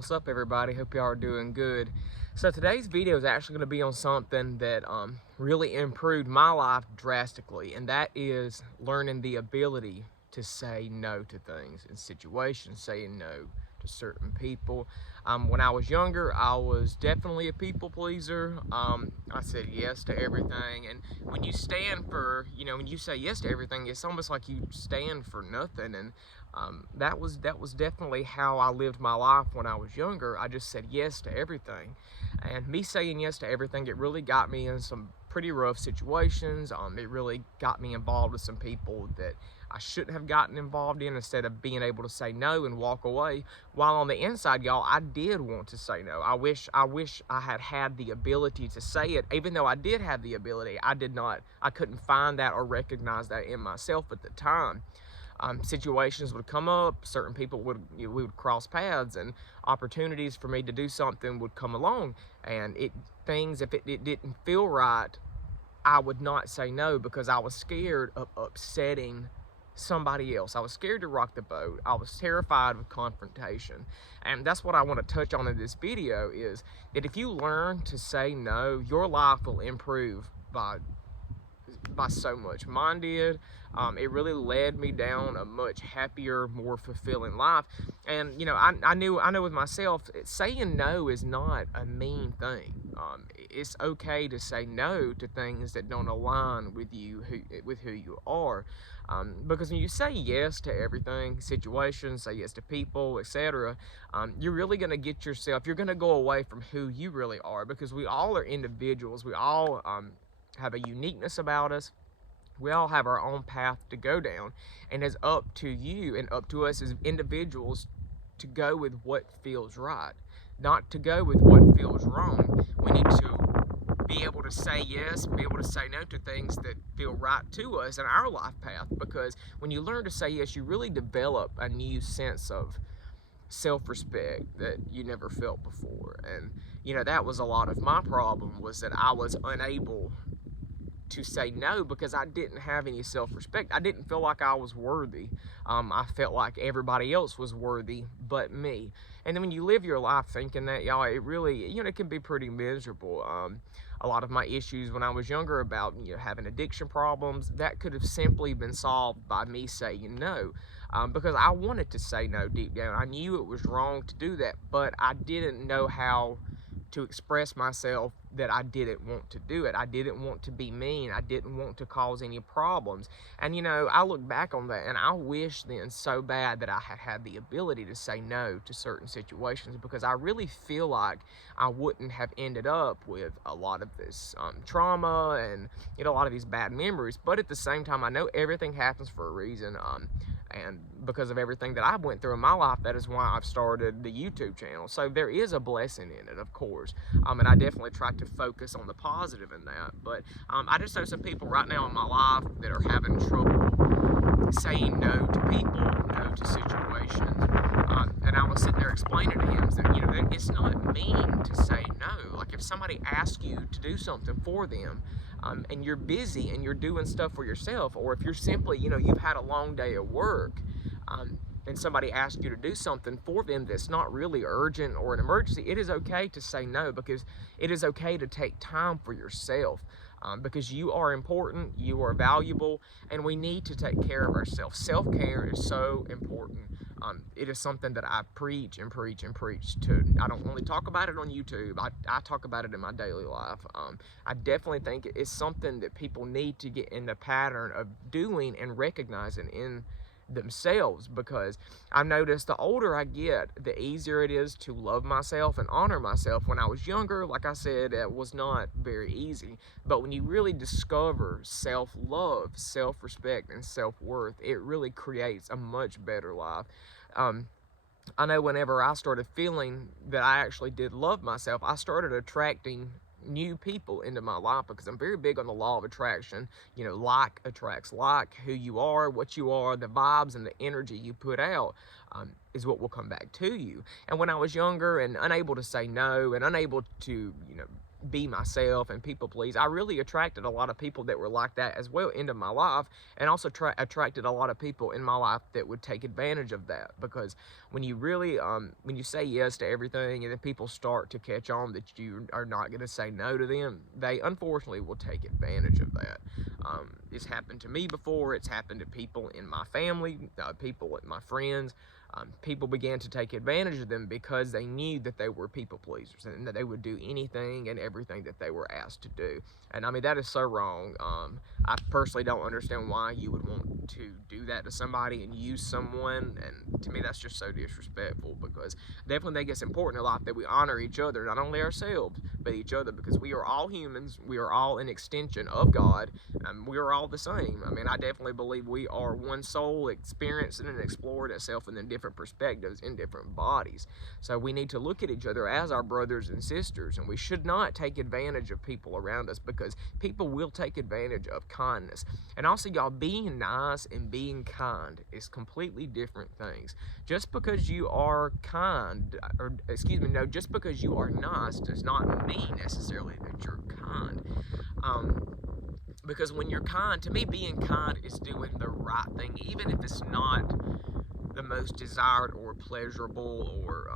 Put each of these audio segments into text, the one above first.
What's up, everybody? Hope y'all are doing good. So today's video is actually going to be on something that really improved my life drastically, and that is learning the ability to say no to things and situations, saying no to certain people. When I was younger, I was definitely a people pleaser. I said yes to everything, and when you stand for, when you say yes to everything, it's almost like you stand for nothing. And that was definitely how I lived my life when I was younger. I just said yes to everything, and me saying yes to everything, it really got me in some pretty rough situations. It really got me involved with some people that I shouldn't have gotten involved in, instead of being able to say no and walk away. While on the inside, y'all, I did want to say no. I wish I had the ability to say it. Even though I did have the ability, I couldn't find that or recognize that in myself at the time. Situations would come up, certain people we would cross paths, and opportunities for me to do something would come along, and if it didn't feel right, I would not say no, because I was scared of upsetting somebody else. I was scared to rock the boat. I was terrified of confrontation. And that's what I want to touch on in this video, is that if you learn to say no, your life will improve by so much. Mine did. It really led me down a much happier, more fulfilling life. And I know with myself, saying no is not a mean thing. It's okay to say no to things that don't align with who you are. Because when you say yes to everything, situations, say yes to people, etc., you're really going to get yourself, you're going to go away from who you really are, because we all are individuals. We all have a uniqueness about us. We all have our own path to go down, and it's up to you and up to us as individuals to go with what feels right, not to go with what feels wrong. We need to be able to say yes, be able to say no to things that feel right to us in our life path, because when you learn to say yes, you really develop a new sense of self-respect that you never felt before. And that was a lot of my problem, was that I was unable to say no because I didn't have any self-respect. I didn't feel like I was worthy. I felt like everybody else was worthy but me. And then when you live your life thinking that, y'all, it really, it can be pretty miserable. A lot of my issues when I was younger about, having addiction problems, that could have simply been solved by me saying no. Because I wanted to say no deep down. I knew it was wrong to do that, but I didn't know how to express myself that I didn't want to do it. I didn't want to be mean. I didn't want to cause any problems. And I look back on that and I wish then so bad that I had had the ability to say no to certain situations, because I really feel like I wouldn't have ended up with a lot of this trauma and a lot of these bad memories. But at the same time, I know everything happens for a reason. And because of everything that I went through in my life, that is why I've started the YouTube channel. So there is a blessing in it, of course. And I definitely try to focus on the positive in that. But I just know some people right now in my life that are having trouble saying no to people, no to situations. And I was sitting there explaining to him that, it's not mean to say no. Like, if somebody asks you to do something for them, and you're busy and you're doing stuff for yourself, or if you're simply, you've had a long day at work, and somebody asks you to do something for them that's not really urgent or an emergency, it is okay to say no, because it is okay to take time for yourself. Because you are important, you are valuable, and we need to take care of ourselves. Self-care is so important. It is something that I preach and preach and preach to. I don't only talk about it on YouTube. I talk about it in my daily life. I definitely think it's something that people need to get in the pattern of doing and recognizing in themselves, because I've noticed the older I get, the easier it is to love myself and honor myself. When I was younger, like I said, it was not very easy. But when you really discover self-love, self-respect, and self-worth, it really creates a much better life. I know whenever I started feeling that I actually did love myself, I started attracting new people into my life, because I'm very big on the law of attraction. Like attracts like. Who you are, what you are, the vibes and the energy you put out is what will come back to you. And when I was younger and unable to say no, and unable to be myself and people please, I really attracted a lot of people that were like that as well into my life, and also attracted a lot of people in my life that would take advantage of that. Because when you really when you say yes to everything, and then people start to catch on that you are not going to say no to them, they unfortunately will take advantage of that. It's happened to me before. It's happened to people in my family, people, my friends. People began to take advantage of them because they knew that they were people pleasers and that they would do anything and everything that they were asked to do. And I mean, that is so wrong. I personally don't understand why you would want to do that to somebody and use someone. And to me, that's just so disrespectful, because definitely think it's important in life that we honor each other, not only ourselves, but each other, because we are all humans. We are all an extension of God. We are all the same. I mean, I definitely believe we are one soul experiencing and exploring itself in different perspectives in different bodies. So we need to look at each other as our brothers and sisters, and we should not take advantage of people around us, because people will take advantage of kindness. And also, y'all, being nice and being kind is completely different things. Just because you are kind, or excuse me, no, just because you are nice does not mean necessarily that you're kind. Because when you're kind, to me, being kind is doing the right thing, even if it's not the most desired or pleasurable, or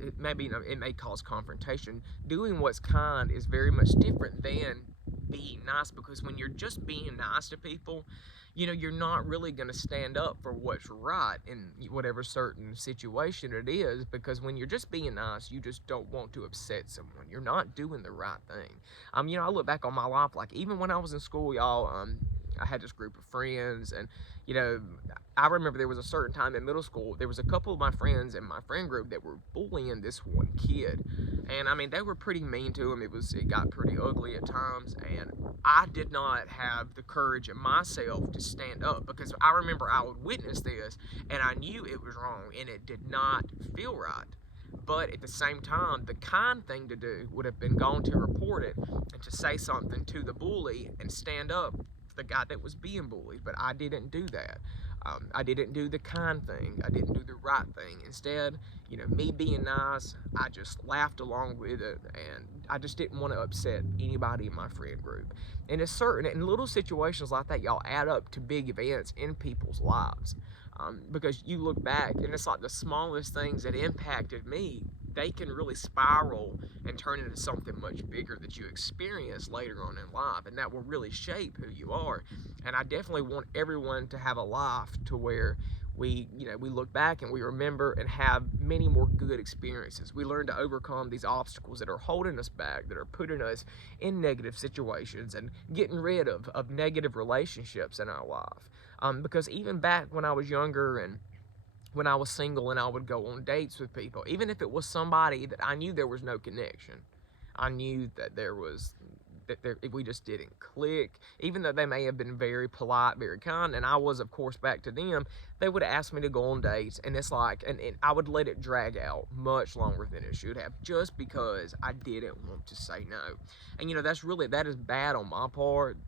it may cause confrontation. Doing what's kind is very much different than being nice, because when you're just being nice to people, you know, you're not really going to stand up for what's right in whatever certain situation it is, because when you're just being nice, you just don't want to upset someone. You're not doing the right thing. You know, I look back on my life, like even when I was in school, y'all, I had this group of friends, and you know, I remember there was a certain time in middle school, there was a couple of my friends in my friend group that were bullying this one kid. And I mean, they were pretty mean to him. It got pretty ugly at times, and I did not have the courage in myself to stand up, because I remember I would witness this and I knew it was wrong and it did not feel right. But at the same time, the kind thing to do would have been going to report it and to say something to the bully and stand up for the guy that was being bullied. But I didn't do that. I didn't do the kind thing. I didn't do the right thing. Instead, you know, me being nice, I just laughed along with it, and I just didn't want to upset anybody in my friend group. And it's certain, in little situations like that, y'all, add up to big events in people's lives. Because you look back, and it's like the smallest things that impacted me, they can really spiral and turn into something much bigger that you experience later on in life, and that will really shape who you are. And I definitely want everyone to have a life to where we look back and we remember and have many more good experiences. We learn to overcome these obstacles that are holding us back, that are putting us in negative situations, and getting rid of negative relationships in our life. Because even back when I was younger and when I was single and I would go on dates with people, even if it was somebody that I knew there was no connection, I knew that if we just didn't click, even though they may have been very polite, very kind, and I was, of course, back to them, they would ask me to go on dates, and it's like, and I would let it drag out much longer than it should have, just because I didn't want to say no. And you know, that is bad on my part.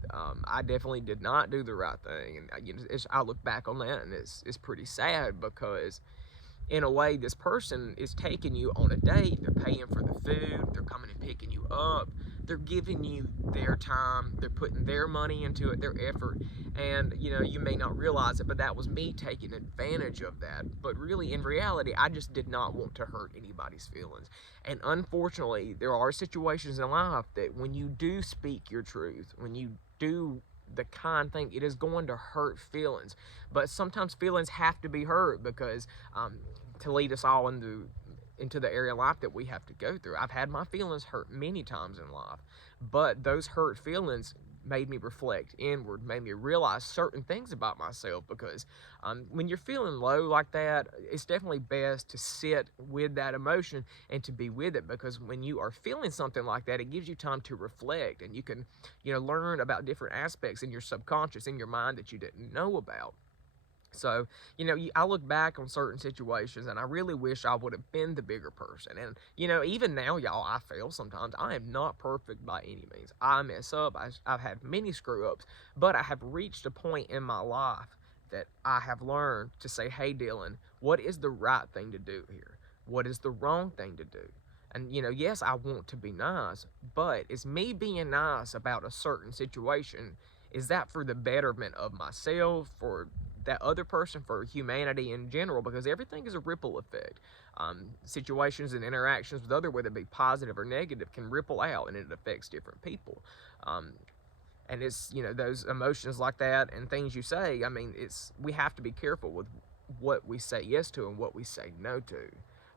I definitely did not do the right thing, and you know, I look back on that, and it's pretty sad, because in a way, this person is taking you on a date, they're paying for the food, they're coming and picking you up, they're giving you their time, they're putting their money into it, their effort, and you know, you may not realize it, but that was me taking advantage of that. But really, in reality, I just did not want to hurt anybody's feelings. And unfortunately, there are situations in life that when you do speak your truth, when you do the kind thing, it is going to hurt feelings. But sometimes feelings have to be hurt, because to lead us all into the area of life that we have to go through. I've had my feelings hurt many times in life, but those hurt feelings made me reflect inward, made me realize certain things about myself, because when you're feeling low like that, it's definitely best to sit with that emotion and to be with it, because when you are feeling something like that, it gives you time to reflect, and you can, you know, learn about different aspects in your subconscious, in your mind, that you didn't know about. So, you know, I look back on certain situations and I really wish I would have been the bigger person. And, you know, even now, y'all, I fail sometimes. I am not perfect by any means. I mess up. I've had many screw ups, but I have reached a point in my life that I have learned to say, hey, Dylan, what is the right thing to do here? What is the wrong thing to do? And, you know, yes, I want to be nice, but is me being nice about a certain situation, is that for the betterment of myself, for that other person, for humanity in general? Because everything is a ripple effect. Situations and interactions with other, whether it be positive or negative, can ripple out, and it affects different people. And it's, you know, those emotions like that and things you say, I mean, we have to be careful with what we say yes to and what we say no to.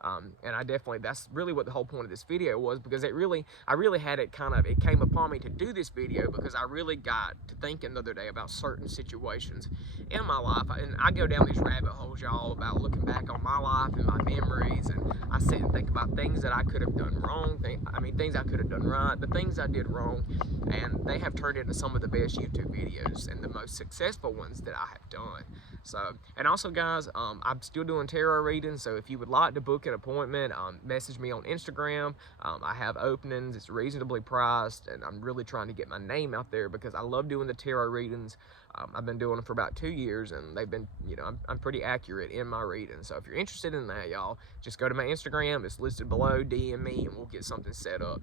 And that's really what the whole point of this video was, because I really had it came upon me to do this video because I really got to thinking the other day about certain situations in my life. And I go down these rabbit holes, y'all, about looking back on my life and my memories, and I sit and think about things that I could have done wrong, things I could have done right, the things I did wrong, and they have turned into some of the best YouTube videos and the most successful ones that I have done. So, and also, guys, I'm still doing tarot readings, so if you would like to book an appointment, message me on Instagram. I have openings. It's reasonably priced, and I'm really trying to get my name out there because I love doing the tarot readings. I've been doing them for about 2 years, and they've been, you know, I'm pretty accurate in my readings. So if you're interested in that, y'all, just go to my Instagram. It's listed below. DM me, and we'll get something set up.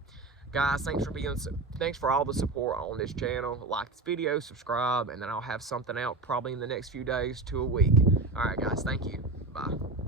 Guys, thanks for all the support on this channel. Like this video, subscribe, and then I'll have something out probably in the next few days to a week. All right, guys, thank you. Bye.